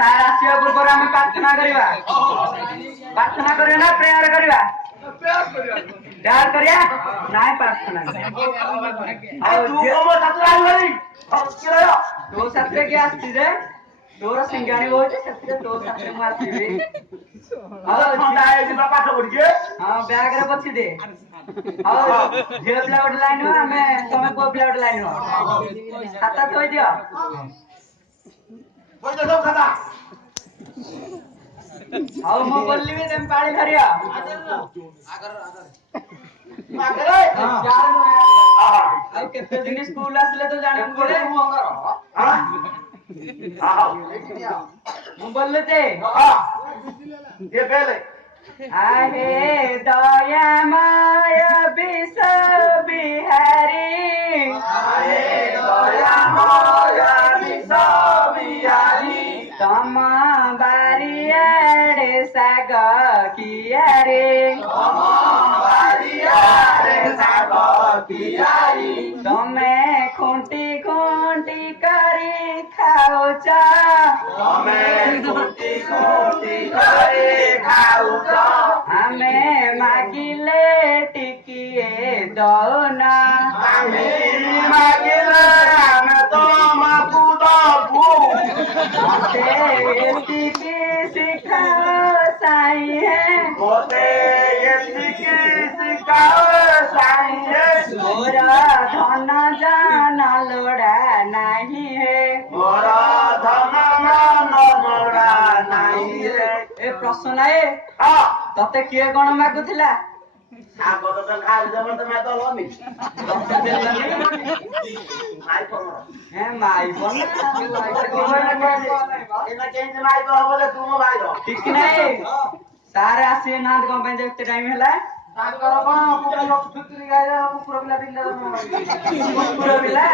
सार आसिया पूर्व आम प्रार्थना करवा प्रार्थना करिया ना प्रेयर करवा प्रेयर करिया नाय प्रार्थना तो साथे के आस्ती रे तोर सिंगाणी होचे सत्य तो साथे मु आसीबे ठंडा है जी पाठ पढ़ के हां बैग रे बछि दे और जे पिला गोटे लाइन हो हमें तमे को पिला गोटे लाइन हो खाता थोइ दियो कोई तो सब खाता हां मु बोलली में तुम पानी धरिया आगर यार आ केते दिन स्कूल आसले तो जाने पड़े हां मु बोलले ते ये पहले आहे दया माया विष बिहारी आहे दया माया विष बिहारी तम बारियाड़े साग कियारे तम बारियाड़े साग कियारी तमे खुंटी खुंटी करी खाउच तमे खुंटी खुंटी करी खाउच हमें मागिले टिकिए दौना हमें मागिले हमें तो माकू दबू मोते टिकी सिखाओ साई है मोते टिकी सिखाओ साई है मोरा धन जाना लोड़ा नहीं है मोरा धन जाना लोड़ा नहीं है ए प्रश्न है तते किए कोन मागुथिला आगो तो खाल जबर तो मैं तो लोनी माई पर हे माई पर एना चेंज माई पर बोले तुम भाई रो ठीक नहीं सारे आसी नाथ को पे देखते टाइम हैला साथ करो बा पूरा लोग छुट्टी गया पूरा बिला दिन पूरा बिला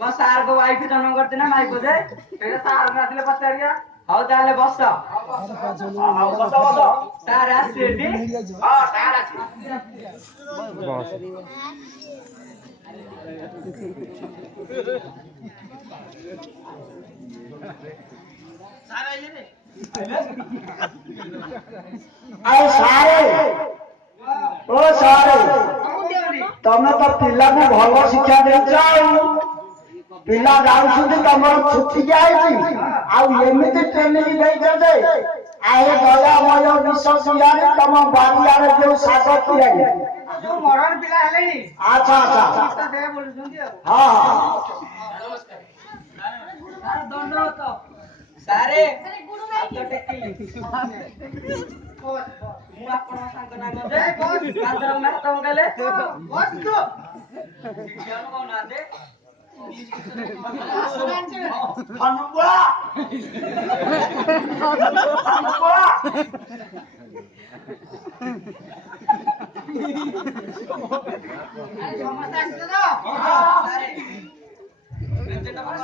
को सार को वाइफ जन्म करते ना माई को दे पहले सार में आसले पचारिया हाउ ताले बस बस सार आसी दी हां सार आसी बस सार आइले रे आए सारे ओ सारे तमे तो पिला को भलो शिक्षा दे जाओ पिला जाउछुंती तमर छुट्टी आइछि आउ एमिति ट्रेनिंग देई दे आए दया मय विश्वास यानी तम बारियारे जो सागर किया जो मरण पिला हेले अच्छा अच्छा दे बोलुछुंती हां नमस्कार सारे दंड तो सारे गुरु नहीं टेकिली मु आपण संग ना गदे कादर में तम गले बस तो शिक्षा को ना दे हनुआ हनुआ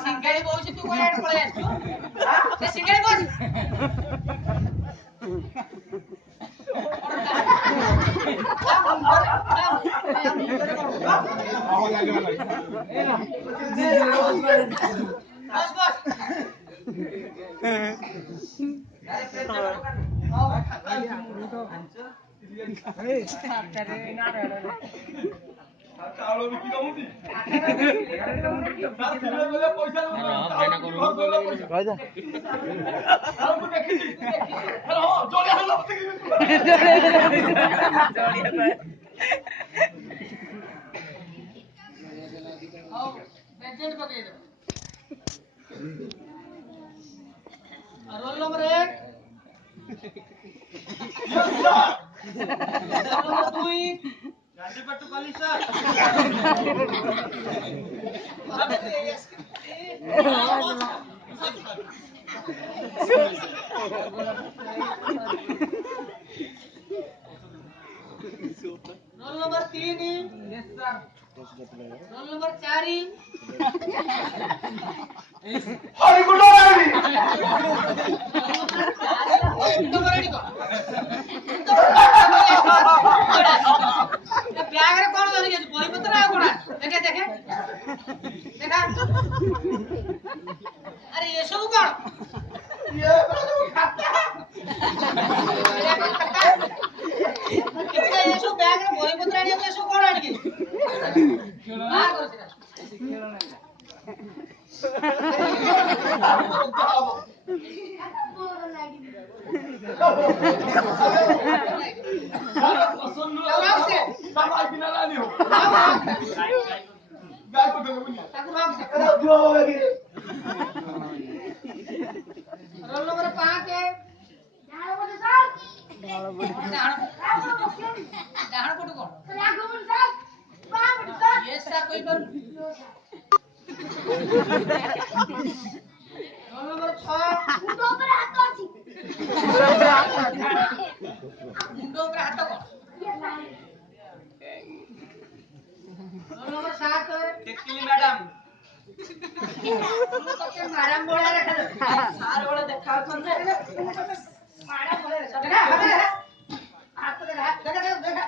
सिंगेली बोलছি तू कोई एड पळे आछू हां से सिंगेली बोल बस बस चावल बिकी दउती पैसा राजा हम को देखी हेलो जोड़िया हलो आओ पेजेंट पके दो roll number 1 yes sir roll number 2 गाड़ी पट्टू काली sir roll number 3 yes sir roll number 4 Hari good morning number ready को ब्याग रे कोन धरि गेछ बही पत्र आ कोना देखे देखे देखा अरे ये सब कोन रोल नंबर 5 है डाहण पटू कोन यस सर कोई पर रोल नंबर 6 मुंडो पर हाथ अछि मुंडो पर हाथ को रोल नंबर 7 देखिली मैडम तो मैडम बोला रखा सार वाला देखा छन मैडम बोले देखा हाथ देखा देखा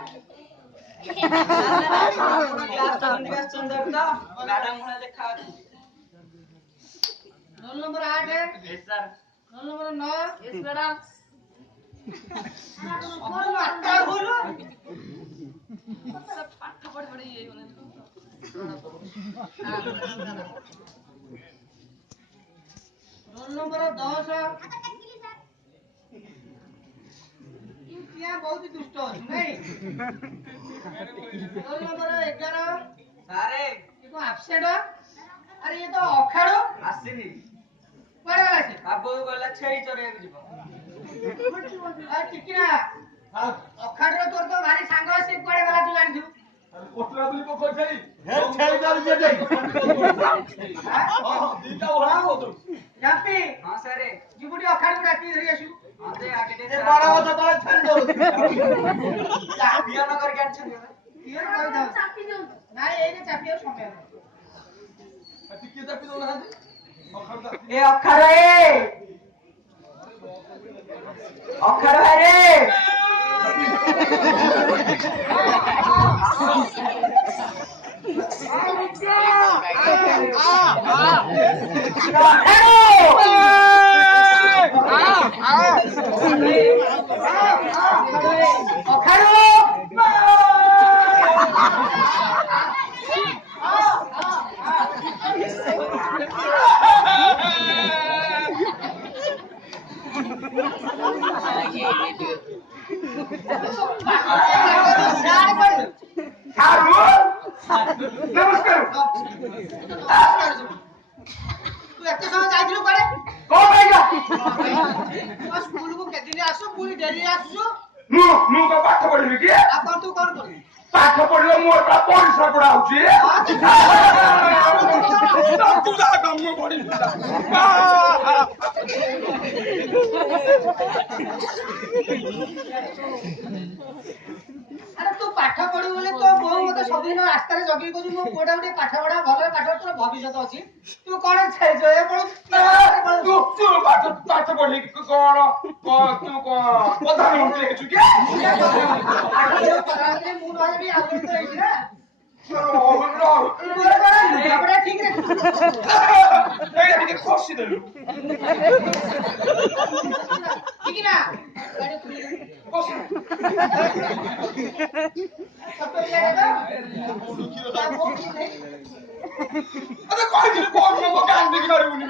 क्लास संधिका सुंदर तो मैडम वाला देखा रोल नंबर 8 है yes sir roll number 9 yes madam और माता बोलो सब पाठ पढ़ पढ़ ये होने रोल नंबर 10 क्या बहुत ही दुष्ट है नहीं रोल नंबर 11 सारे ये को एब्सेंट है अरे ये तो अखाड़ो आसिनी पर वाला से अब गला छेड़ी चरे जीव आ टिकिना अखाड़ो तोर तो भारी सांग से कोड़े वाला तू जानि छु पोटला बुली को कोइ छई हे छेड़ी दाल जे दे दीटा ओला हो तो जापी हां सारे जीबुटी अखाड़ो डाकी धरि आसु हां दे आगे दे ए 12 वर्ष तले छेड़ी दो बिया न कर ज्ञान छन ये कोइ दाओ चापी दो नाही एने चापियो समय टिके दापि दो ना अखरदा ए अखर रे नमस्कार तू एते समय जाइथिलु पड़े को भाईगा स्कूल को केदिन आसु पूरी डेली आसु मु को पाठ पढिबि के अपन तू कोन कर पाठ पढिले मोर पा परिश्रा पढा होछि तू जा काम में पढि अरे तू पाठ पढु बोले तो बहु मते सबदिन रास्ता रे जगी को मो कोडा उडे पाठ पढा भले पाठ तोर भविष्य अछि तू कोन छै जो ए पढु तू पाठ पढि कोन को तू को प्रधानमंत्री छु के पढाले मूड वाले भी आगे तो है ना नो बड़ा ठीक रे ए के कोसी देलु ठीक ना कोसी सब तो ले ना अरे कोई दिन कोन में काम देखि मारे उनी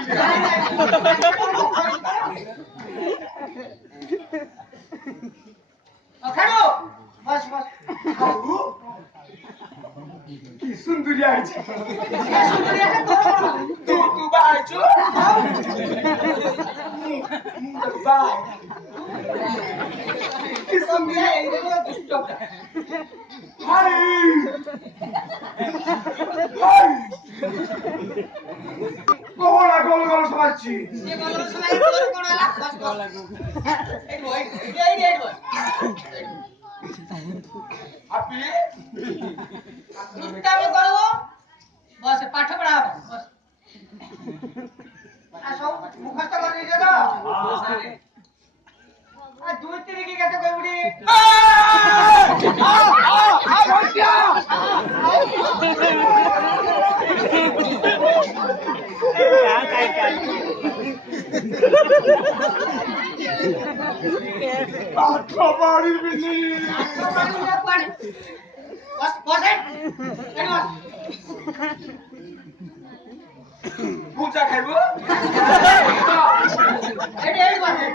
अखाड़ो बस बस की सुंदरी आई छी सुंदरिया के तो तू बाई छु बाई की सुंदरिया ए देखो दुष्ट हाय हाय कोला गोल गोल समाची ये बोलो समय तोर कोन वाला बस बस ए बोय ए बोय आपी उठता में करो बस पाठ पढ़ाओ बस आ सब मुखस्त कर दीजिए तो आ दुई तीन की कहते कोई बुढ़ी कबाड़ी बिल्ली बस बस है ଭୁଜା ଖାଇବୁ ଏଠି ଏଠି ବସେ।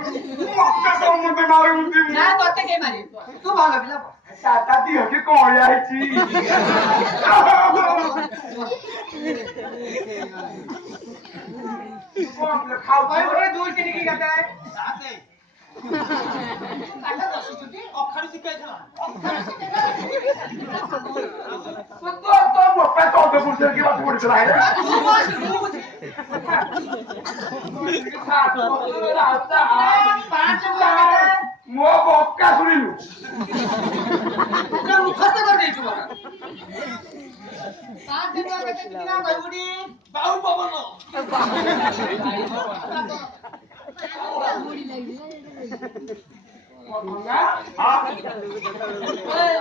ମତେ ସମସ୍ତେ ମାରୁନ୍ତି ନା ତତେ କେହି ମାରିବ ତୁ ଭଲ ପିଲା ବସ। ତା ଦିହ କି କଳିଆ ହେଇଛି ଖାଉ ଭାଇ ଗୋଟେ ଦୁଇ ତିନି କି କେତେ ପାଠ ବସୁଛନ୍ତି ଅଖାଡୁ ଶିଖେଇଥିଲ ଅଖାଡୁ ମୋ ବକା ଶୁଣିଲୁ ମୁଖସ୍ତ କରିଦେଇଛୁ ବାଉ ପବନ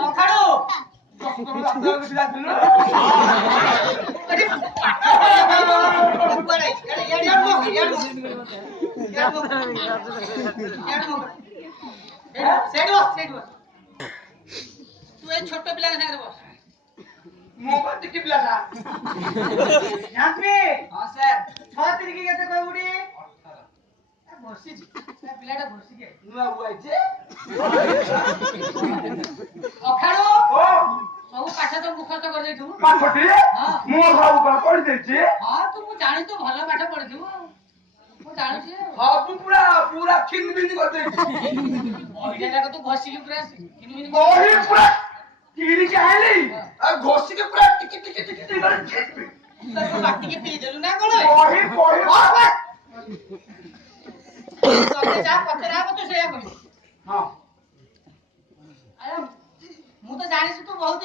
ଅଖାଡୁ ତୁ ଏ ଛୋଟ ପିଲା ସାଙ୍ଗରେ ବସ ମୋ ଟିକେ ପିଲାଟା ଜାଣିବି ହଁ ସାର୍ 6 ତିରିକି କେତେ କହିବୁଟି ବସିଛି ପିଲାଟା ବସିକି ନୂଆ ବୁଆଇছে ଅଖାଡୁ ଓ ସବୁ ପାଠ ତ ମୁଖସ୍ତ କରିଦେଇଥିବୁ ପାଠଟି ମୁଁ ସବୁ ପଢି ଦେଇଛି ହଁ ତୁ ମୁଁ ଜାଣି ତୁ ଭଲ ପାଠ ପଢିଥିବୁ ଆଉ ମୁଁ ଜାଣୁଛି ସବୁ ପୁରା ପୁରା ଖିନବିନି କରିଦେଇଛି ବହିଟା ଯାକ ତୁ ଘଷିକି ପୁରା ବହି ପୁରା କିଣିକି ଆଇଲି ଆଉ ଘଷିକି ପୁରା ଟିକେ ଟିକେ ଟିକେ ଟିକେ କରି ଛେଚବି ବାଟିକି ପିଇଦେଲୁ ନା କଣ ବହି ବହି ତତେ ଯାହା ପଚରା ହବ ତୁ ସେଇଆ କହିବୁ ହଁ ମୁଁ ତ ଜାଣିଛି ତୁ ବହୁତ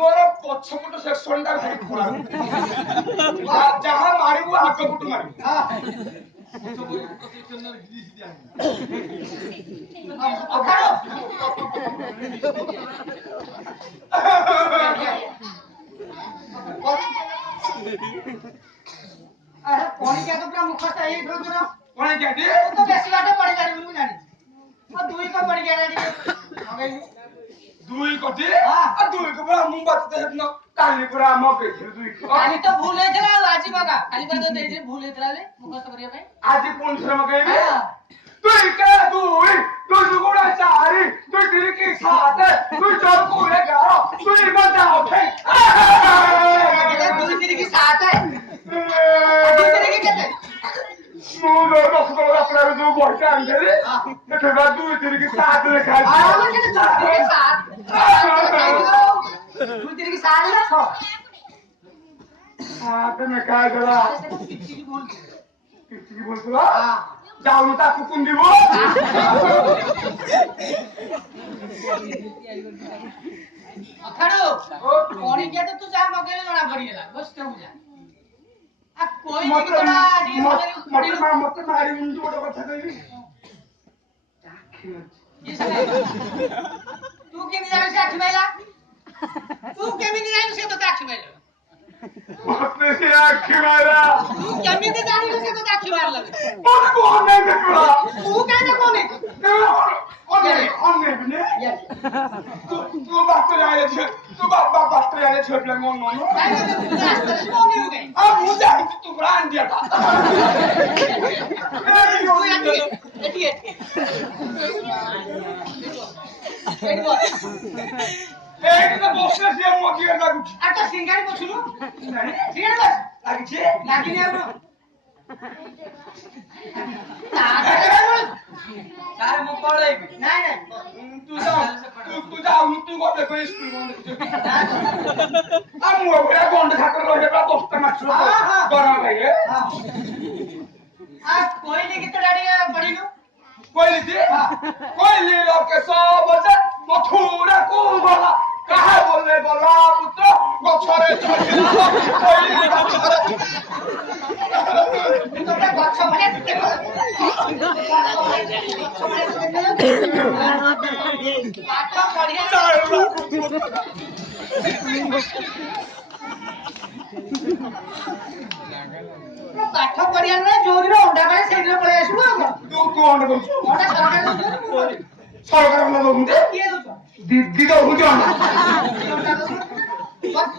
ମୋର ପଛପଟ ସେକ୍ସନ ଟା ଭାରି ଖରାପ ଯାହା ମାରିବୁ ଆଗ ପଟୁ ମାରିବୁ ପଣିକିଆ ତ ପୁରା ମୁଖସ୍ଥ ହେଇଯାଇଥିବ ତୋର ପଣିକିଆ ତୁ ତ ବେଶୀ ବାଟ ପଢି ପାରିବୁନି ମୁଁ ଜାଣିଛି ଦୁଇ କଣ ପଣିକିଆ ଦୁଇ କଟି ଦୁଇ କପା ମୁଁ ବାତ ହେଦିନ କାଲି ପୁରା ମଗେଇଥିଲି ଦୁଇ କାଲି ତ ଭୁଲ ହେଇଥିଲା ଆଉ ଆଜି ବଗା କାଲି ପରା ତ ଦେଇଥିଲି ଭୁଲ ହେଇଥିଲା ରେ ମୁଖସ୍ଥ କରିବା ପାଇଁ ଆଜି ପୁଣି ଥରେ ମଗେଇବି ଦୁଇ କେ ଦୁଇ ଦୁଇ ଦୁଗୁଣା ଚାରି ଦୁଇ ତିନି କି ସାତ ଦୁଇ ଚौको 11 ଦୁଇ ବଜା ଅଠେ ଦୁଇ ତିନି କି ସାତ ଦୁଇ ତିନି କି କେତେ ମୁଁ ଯୋଉ 10 ଟଙ୍କା ଯାତ୍ରାରେ ଯୋଉ ବହିଟା ଆଣିଥିଲି ସେଠା ଦୁଇ ତିନି କି ସାତ ଲେଖା ଅଛି ଦୁଇ ତିନି କି ସାତ ନା 6 ସାତ ଲେଖା ହେଇଥିଲା କିଛି ଭୁଲ କିଛି ବୋଲୁଥିଲା ଯାଉନୁ ତାକୁ କୁନ୍ଦିବୁ ଅଖାଡୁ ପଣିକିଆ ତ ତୁ ଯାହା ମଗେଇଲେ ଜଣା ପଡିଗଲା ବସିତ ବୁଝା ଆ କୋଇ ମତେ ମତେ ମାରିବୁନି ତୁ ଗୋଟେ କଥା କହିବି ତୁ କେମିତି ଜାଣିଛୁ ଆଖି ମାଇଲା ତୁ କେମିତି ଜାଣିଛୁ ସେ ତୋତେ ଆଖି ମାଇଲା ମତେ ସେ ଆଖି ମାରା ତୁ କେମିତି ଜାଣିଲୁ ସେ ତୋତେ ଆଖି ମାରିଲା ମତେ କଣ ନାଇଁ ଦେଖିଲା ତୁ କାହିଁକି କୋନି ତୁ ବାସ୍ତରେ ଆଇଲେ ତୁ ବାସ୍ତରେ ଆଇଲେ ଝିଅ ପିଲା ମନ ନୁହଁ ମୁଁ ଜାଣିଛି ତୁ ପୁରା ଆଣ୍ଡିଆଟା এইটা তো বসে আছে মগিয়ে লাগুছি আটা সিঙ্গারি পছুলু সিঙ্গারি বস লাগিছে লাগিনি আর ସାର୍ ମୁଁ ପଳେଇବି নাই নাই ତୁ ଯାଉନୁ ତୁ ଗଲେ କରି ସ୍କୁଲ ବନ୍ଦ ମୁଁ ଭଳିଆ ଗଣ୍ଡ ଠାକୁର ରହିଲେ ପୁରା 10ଟା ମାଛ ଗରମ ଖାଇଲେ আজ কইলে কি তো ডাড়ি পড়িলু କହିଲି କହିଲି ଲୋକେ ସବଜେ ମଥୁରା କୁ ଗଲା କାହା ବୋଲେ ଗଲା ପୁତ୍ର ଗଛରେ ଚଢିଲା କହିଲି তোমরা গছ মানে পাঠ পড়িয়া ପାଠ ପଢିଆ ନୁହେଁ ଯୋଉଦିନ ଅଣ୍ଡା ପାଏ ସେଇଦିନ ପଳେଇ ଆସିବୁ ଆଉ କଣ? ତୁ ଅଣ୍ଡା ଦଉଛୁ ଅଣ୍ଡା ସରକାର ଦଉଛନ୍ତି, ମୁଁ କରିବି। ସରକାର ଅଣ୍ଡା ଦଉଛନ୍ତି କିଏ ଦଉଛ? ଦିଦି ଦଉଛନ୍ତି ଅଣ୍ଡା ଅଣ୍ଡା ଦଉଛ? ବସ।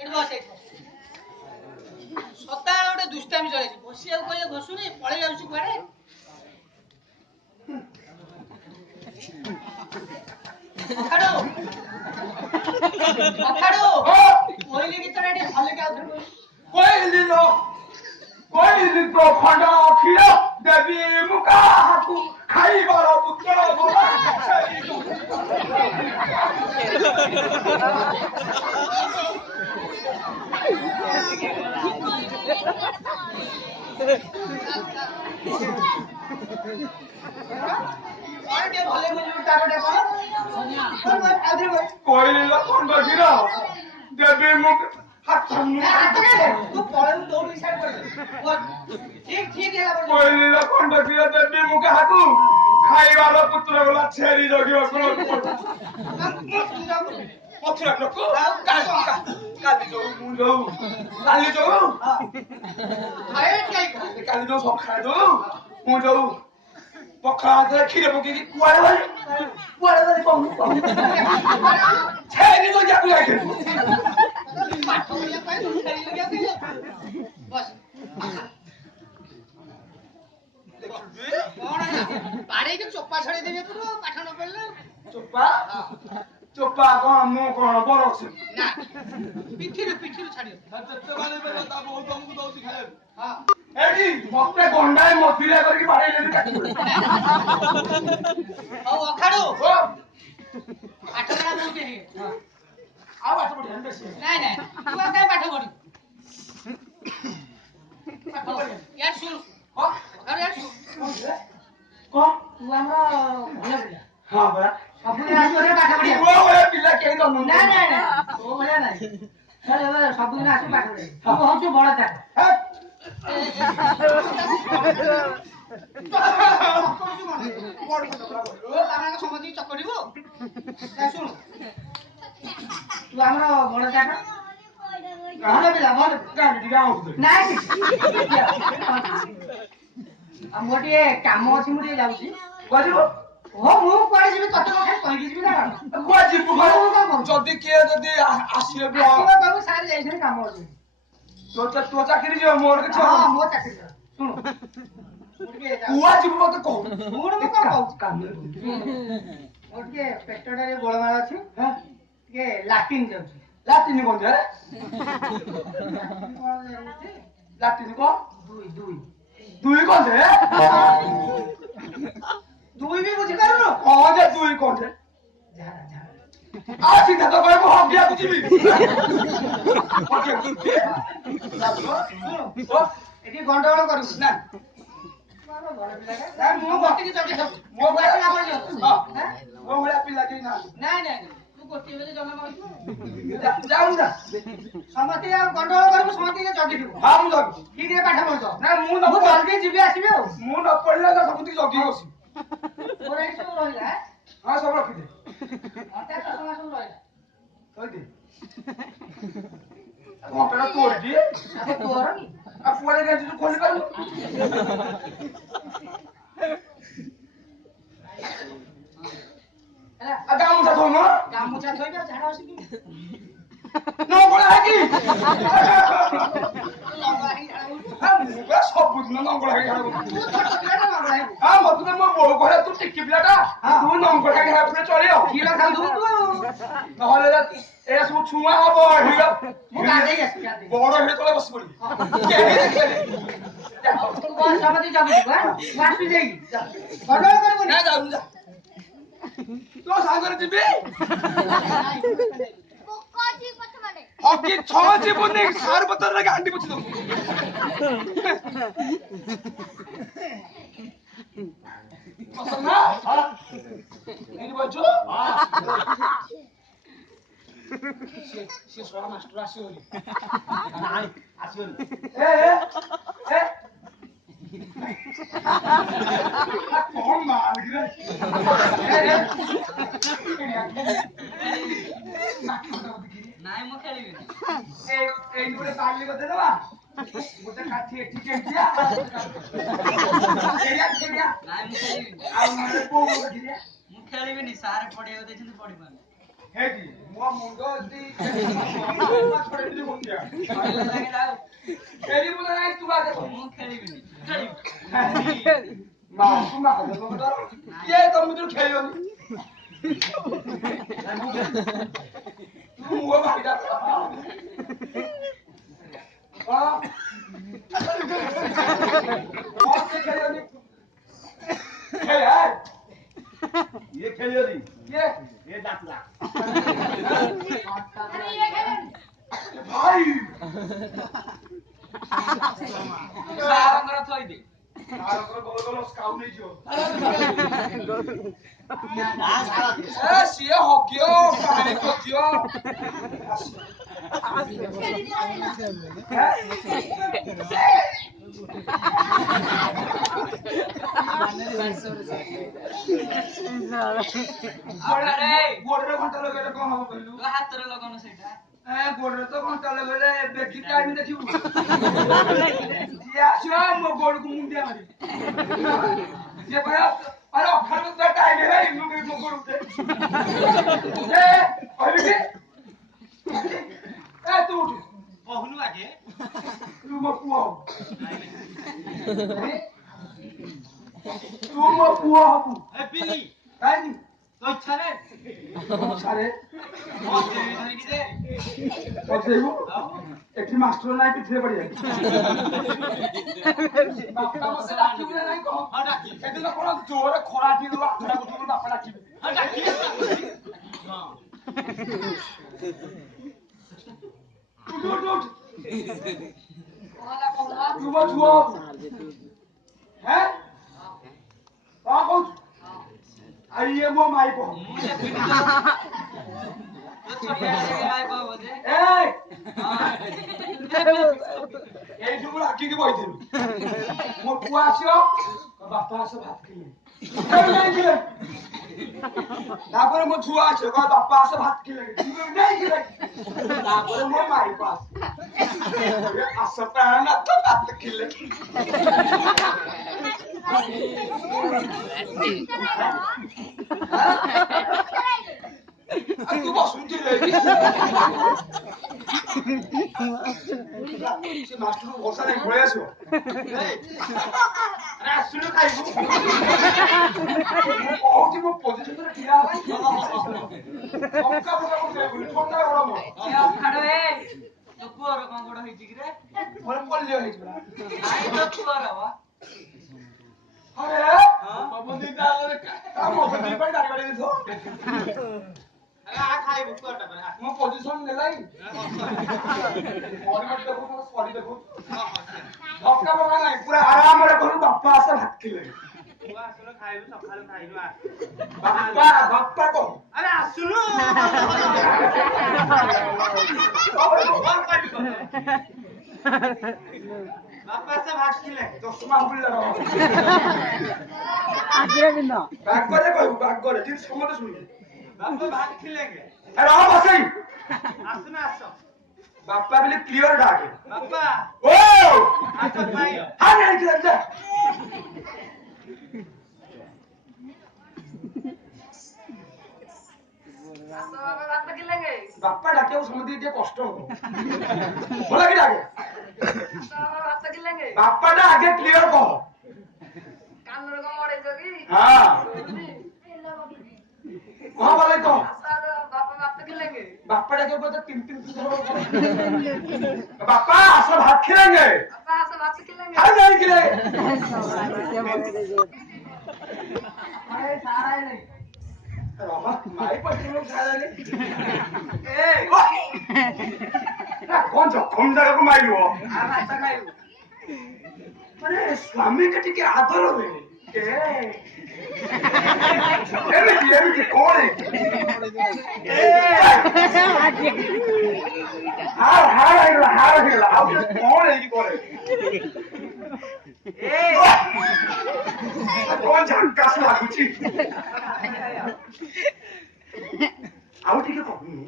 ଏଠି ବସ ଏଠି। ସଦାବେଳେ ଗୋଟେ ଦୁଷ୍ଟାମି ଚଳେଇଛି। ବସିବାକୁ କହିଲେ ବସୁନି, ପଳେଇ ଯାଉଛି କୁଆଡେ? ଅଖାଡୁ କୋଇଲି ଗୀତଟା ଟିକେ ଭଲକି ଆଉଥରେ କହିଲୁ। କହିଲି ତ ଖଣ୍ଡ କ୍ଷୀର ଦେବୀ ମୁକା ହାକୁ ଖାଇବାର ପୁତ୍ର ବୋଲା କଣ ଟିକେ ଭଲକି କହିଲୁ, ତାରଟା କଣ? ଆଉଥରେ କହିଲୁ। କହିଲି ଖଣ୍ଡ କ୍ଷୀର ଦେବୀ ମୁକା ହାତ ତୁ ପଳେଇବୁ ଦୌଡୁ ଇସାଡେ ପଳେଇବୁ। ଠିକ ଠିକ ହେଲା ପର୍ଯ୍ୟନ୍ତ। କହିଲି ଖଣ୍ଡ କ୍ଷୀର ଦେବୀ ମୁକା ହାକୁ ଖାଇବାର ପୁତ୍ର ବୋଲା ଛେରି ଜଗିବାକୁ ମଥୁରା ଲୋକ କାଲି ଯୋଉ ସକାଳେ ଯୋଉ ମୁଁ ଯୋଉ ପଖାଳ ହାତରେ କ୍ଷୀର ପକେଇକି କୁଆଡେ ଗଲି କହୁନୁ ଛେରି ଜଗିବାକୁ ଯାଇଥିଲି ପାଠ ପଢିବା ପାଇଁ ତୁ ଖେଳି ଲଗିବାକୁ ଯାଉଛୁ। ବସ। କଣ ହେଲା? ବାଡେଇକି ଚୋପା ଛଡେଇ ଦେବି ତୁ ପାଠ ନ ପଢିଲେ। ଚୋପା କଣ ମୁଁ କଣ ବର ଅଛି ନା ପିଠିରୁ ଛାଡିବ। ହଁ। ଏଠି ମତେ ଗଣ୍ଡାଏ ମଥିରା କରିକି ବାଡେଇଲେନି କାଟିଦେଲେ। ହଉ ଅଖାଡୁ ଓ ପାଠ ପଢା ବହୁତ ହେଇ। ଆଉ ପାଠ ପଢିବା ବେଶୀ ନାଇଁ ତୁ ଆଉ କାଇଁ ପାଠ ପଢିବୁ? ପାଠ ପଢିବା ୟାର ଶୁଣୁ ଅଖାଡୁ ୟାର ଶୁଣୁ। କଣ ତୁ ଆମର ଭଲ ପିଲା। ହଁ ପରା ସବୁଦିନ ଆସିବୁ ପାଠ ପଢିବାକୁ। ପୁଅ ଭଳିଆ ପିଲା କେହି ଜନ୍ମ ନାଇଁ ତୋ ଭଳିଆ ନାହିଁ। ସବୁଦିନ ଆସିବୁ ପାଠ ପଢିବାକୁ। ତୁ ହଉଛୁ ବଡ ଚାକ। ସମସ୍ତଙ୍କୁ ଚକଟିବୁ। ଶୁଣୁ ତୁ ଆମର ବଡ ଚାକ। ଭଲ ପିଲା ଭଲ ନାଇଁ ଆଉ ମୋର ଟିକେ କାମ ଅଛି, ମୁଁ ଟିକେ ଯାଉଛି। ହଁ ମୁଁ କୁଆଡେ ଯିବି? ତତେ କଥା କହିକି ଯିବି ନା କଣ? ଯଦି କିଏ ଯଦି ଆସିବେ ବି କହିବୁ ସାର୍ ଯାଇଛନ୍ତି କାମ ଅଛି। ତୋ ଚାକିରି ଯିବ ମୋର କିଛି ହଁ ହବନି। ମୋ ଚାକିରି ଶୁଣୁ କୁଆ ଯିବୁ ମତେ କହୁ ମୁଁ କଣ କହୁଛି? ମୋର ଟିକେ ପେଟଟାରେ ଗୋଳମାଳ ଅଛି, ଟିକେ ଲାଟିନ୍ ଯାଉଛି। ଲାଟିନି କଣ ଯେ ଲାଟିନି କଣ ଦୁଇ କଣ ଯେ ଦୁଇ ବି ବୁଝିପାରୁନୁ? ହଁ ଯେ ଦୁଇ କଣ ଯେ ଆଉ ସିଧା ତ କହିବୁ ହଗିବାକୁ ଯିବି ଏଠି ଗଣ୍ଡଗୋଳ କରିବୁ ନା ମୁଁ ଗୋଟିକି ଜଗି ଥାଉ। ମୋ ଭଳିଆ ପିଲା କେହି ନାହାନ୍ତି। ନାଇଁ ତୁ ଗୋଟିଏ ବେଳେ ଜନ୍ମ କରିଛୁ। ଯାଉ ନା ସମସ୍ତେ ଆଉ ଗଣ୍ଡଗୋଳ କରିବୁ, ସମସ୍ତେ ଜଗିଥିବୁ। ହଁ ମୁଁ ଜଗି ଠିକରେ ପାଠ ପଢୁଛ। ନା ମୁଁ ଜଲ୍ଦି ଯିବି ଆସିବି ଆଉ। ମୁଁ ନ ପଢିଲେ ସବୁଠି ଜଗି ବସିବି। ମୋର ଏଠି ସବୁ ରହିଲା। ହଁ ସବୁ ରଖିଦେ ଅଟା ଚଷମା ସବୁ ରହିଲା। କହିଦେ ଘଣ୍ଟାଟା ତୋରିଛି ତୋର କି? ଆଉ ପୁଅରେ ଗେଞ୍ଜି ତୁ ଖୋଲି ପାରିବୁ ଆଉ ଗାମୁଛା ଧୋଉନ ଗାମୁଛା ଥୋଇକି ଆଉ ଝାଡା ବସିକି ନଙ୍ଗଳା ହେଇକି ଲଙ୍ଗଳା ହେଇକି ଝାଡା ବସିବୁ। ମୁଁ ବା ସବୁଦିନ ନଙ୍ଗଳା ହେଇକି ଝାଡା ବସିବି। ତୁ ଛୋଟ ପିଲାଟା ଲଙ୍ଗଳା ହେଇବୁ। ହଁ ମତେ ମୋ ବୋଉ କହିଲା ତୁ ଟିକି ପିଲାଟା ତୁ ନଙ୍ଗଳା ହେଇକି ଝାଡା ଚଳିବ କ୍ଷୀର ଖାଉଥିବୁ ତୁ ଆଉ। ନହେଲେ ଏରା ସବୁ ଛୁଆ ହବ ହିଡ଼ ମୁଁ ଗାଧେଇକି ଆସିବି ଗାଧେଇକି। ବଡ ହିଡ଼ ତଳେ ବସି ପଡିବି କେହି ଦେଖିବେନି। ତୁ ବସ ସମସ୍ତେ ଜଗିଥିବୁ। ମୁଁ ଆସିବି ଯାଇକି। ଗଣ୍ଡଗୋଳ କରିବୁନି। ନା ଯାଉନି ଯା ତୋ ସାଙ୍ଗରେ ଯିବି ହକି ଛଅ ଯିବୁନି ସାର ପତ୍ରରେ ଗାଣ୍ଡି ପୋଛି ଦବୁ ପସନ୍ଦ ନା ଏଇଠି ବଇଛୁ ସିଏ ଶଳା ମାଷ୍ଟର ଆସିବନି ନାଇଁ ଆସିବନି କଣ ମାରିକିରେ ନାଇଁ ମୁଁ ଖେଳିବିନି। ଏଇଠି ଗୋଟେ ବାଲି କରିଦେବା ଗୋଟେ କାଠି ଏଠି କେଟିଆ ଖେଳିଆ ନାଇଁ ମୁଁ ଖେଳିବିନି ଆଉ ନହେଲେ କୋଉ ଖେଳିଆ ମୁଁ ଖେଳିବିନି ସାର୍ ପଢିବାକୁ ଦେଇଛନ୍ତି ପଢିପାରୁନି ହେଇଟି ମୋ ମୁଣ୍ଡ ଯଦି ଛଡେଇବି ବସିଆ ସରିଲା ଲାଗେ ଯାଉ ଖେଳିବୁ ନା ନାଇଁ ତୁ ଆଗେ କହ ମୁଁ ଖେଳିବିନି ଖେଳିବି ମାସୁ ମାସ କିଏ ତମେ ତୁ ଖେଳିବନି ତୁ ମୁହ ଭାଇଟା ଖେଳିବନି ये खेलियोनी ये ये डाकला भाई ସାରଙ୍କର ଥୋଇଦେ ତାରଙ୍କର ଗୋଲ ଗୋଲ ସ୍କାଉ ନେଇଯିବ ସିଏ ହକିଓ ପାଣି ପଚିବ ଗୋଡରେ ଘଣ୍ଟା ଲଗେଇଲେ କଣ ହବ କହିଲୁ ତୋ ହାତରେ ଲଗାଉନ ସେଇଟା ଗୋଡରେ ତ ଘଣ୍ଟା ଲଗେଇଲେ ବେକି ଟାଇମ ଦେଖିବୁ ଯିଏ ଆସିବ ମୋ ଗୋଡକୁ ମୁଣ୍ଡିଆ ମାରି ଯିଏ କହିବ ଆରେ ଅଖାଳ ତ ଟାଇମ ହେଲା ମୋ ଗୋଡକୁ କହିବି ତୁ ଉଠୁ କହୁନୁ ଆଗେ ତୁ ମୋ ପୁଅ ତୁ ମୋ ପୁଅ ହବୁ ଏ ପିଲି କାହିଁକି ତୋ ଇଚ୍ଛାରେ ସାରେ ଧରିକି ଦେ ବସେଇବୁ ଏଠି ମାଷ୍ଟର ନାଇଁ ପିଠିରେ ପଡିଆ ବାପା ମତେ ଡାକିବୁ ନା ନାଇଁ କହ ହଁ ଡାକି ସେଦିନ କଣ ଜୋରେ ଖରା ଟିକେ ଆଖଡା ବୁଝିବୁ ବାପା ଡାକିବୁ ହଁ ଡାକି ହଁ ଉଠ ତୁ ମୋ ଝୁଅ ହବୁ ହେଁ କଣ କହୁଛୁ ଆଉ ଇଏ ମୋ ମାଇ କହ ମୁଁ ଦେଖିନି ତୋ ଛୋଟିଆ ଭାଇ କହବ ଯେ ଏଇଠୁ ମୁଁ ରାଖିକି ବଇଥିଲି ମୋ ପୁଅ ଆସିବ ବାପା ଆସ ଭାତ ଖାଇଲେ ତାପରେ ମୋ ଛୁଆ ଆସିବ କହ ବାପା ଆସ ଭାତ ଖାଇଲେ ତାପରେ ମୋ ମାଇ କୁ ଆସ ପ୍ରାଣ ତ ଭାତ ଖାଇଲେ ତୁ ବସୁଥିଲେ ସେ ମାଷ୍ଟର ବର୍ଷା ନେଇ ପଳେଇ ଆସିବ ଆସୁନୁ ଖାଇବୁ କହୁଛି ମୋ ପୋଜିସନରେ ଠିଆ ଥଣ୍ଡା ଗରମ ଅଖାଡ ତୋ ପୁଅର କଣ ଗୋଡ ହେଇଛି କି ରେ ମୋର ପଲ୍ୟ ହେଇଯିବ ନାଇଁ ତୋ ପୁଅର ବା ଆରେ ମବଦି ପାଇଁ ଗାଡି ବାଡି ଦେଇଥିବ ଖାଇବୁ କୁଆଟା ପରେ ମୋ ପୋଜିସନ ନେଲାଇ ସରି ଦେଖୁ ଧକ୍କା ପକା ନାହିଁ ପୁରା ଆରାମରେ କରୁ ବାପା ଆସ ଭାତ ଥିଲେ ଖାଇବୁ ସକାଳୁ ଖାଇବୁ ବାପା ବାପା କହ ଆରେ ଆସୁନୁ ବାପା ସେ ଭାସିଲେ ଚଷମା ହୁଳିଲା ବାଗରେ କହିବୁ ବାଗରେ ଯେମିତି ସମସ୍ତେ ଶୁଣିବେ ବାପା ଭାସିଲେ ରହ ବସେଇ ଆସୁନ ଆସ ବାପା ବୋଲି କ୍ଲିୟର ଡାକେ ବାପା ଓ ଆସ ଭାଇ ହଁ ଜାଣିଛୁ ଯା ବାପା ଡାକିବାକୁ ସମସ୍ତେ ଟିକେ କଷ୍ଟ ହବ ଭଲ କି ଡାକେ ବାପାଟା ଆଗେ କ୍ଲିୟର କହ ହଁ ହଁ ଭଲ କହ ବାପା ଡାକିବାକୁ ବୋଧେ ତିନି ବାପା ଆସ ଭାତ ଖିଲେଙ୍ଗେ ଖାଇ ଯାଇଥିଲେ ମାଇ ପଛରେ କଣ ଜଖମ ଜାଗାକୁ ମାରିବ ଭାତ ଖାଇବୁ ମାନେ ସ୍ୱାମୀকে ଟିକେ ଆଦର ହୁଏ ଏମିତି ଏମିତି କଣ ହାର ହେଇଗଲା ଆଉ କଣ ହେଇକି କରେ କଣ ଝାଙ୍କାସ ଲାଗୁଛି ଆଉ ଟିକେ କହୁନି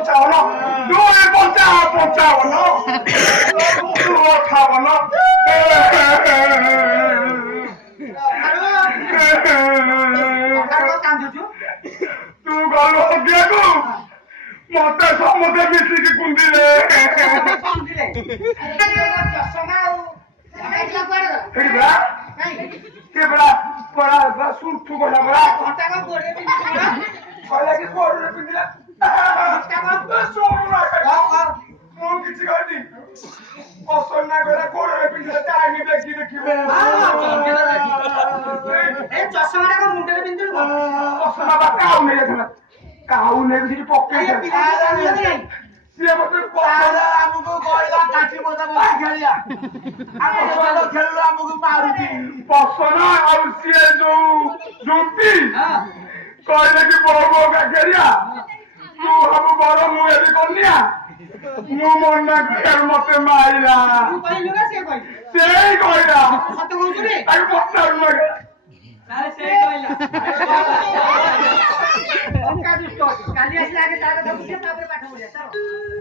ପଞ୍ଚାବନ 255 କାନ୍ଦୁଛୁ ତୁ ଗଲୁ ହଗିବାକୁ ମତେ ସମସ୍ତେ ମିଶିକି କୁନ୍ଦିଲେ ଚଷମା ଆଉ ଏଠି ପରା କିଏ ପରା ସୁଣ୍ଠୁ କହିଲା ପରା ଘଣ୍ଟା କଣ ଗୋଡରେ ପିନ୍ଧିଛୁ କହିଲା କି ଗୋଡରେ ପିନ୍ଧିଲା ମୁଁ କିଛି କହିନି ପସନ୍ଦ ନା କହିଲା ଗୋଡରେ ପିନ୍ଧିଲେ ଟାଇମ ଦେଖି ଦେଖିବେ ଏ ଚଷମା ଟା ମୁଣ୍ଡରେ ପିନ୍ଧିଲୁ ପସନ୍ଦ ବା କାଉ ନେଇଯାଇଥିଲା କାଉ ନେଇକି ସେଠି ପକେଇଥିଲା ସିଏ ମତେ ଆମକୁ କହିଲା କାଠି ବୋତା ବୋତା ଖେଳିଆ ଖେଳିଲୁ ଆମକୁ ମାରୁଛି ପସନ୍ଦ ଆଉ ସିଏ ଯୋଉ ଜୁମ୍ପି କହିଲେ କି ବୋଉ ବୋଉ କାକେରିଆ ତୁ ହବୁ ବଡ ମୁଁ ଏଠି କନ୍ୟା ମୁଁ ମନା କରିବାରୁ ମତେ ମାରିଲା ତୁ କହିଲୁ ନା ସିଏ କହିଲୁ ସେଇ କହିଲା ସତ କହୁଛୁ ରେ ତାକୁ ପଚାରୁ ତାହେଲେ ସେଇ କହିଲା କାଲି ଆସିଲେ ଆଗେ ତା କଥା ବୁଝିବା ତାପରେ ପାଠ ପଢିବା ଚାଲ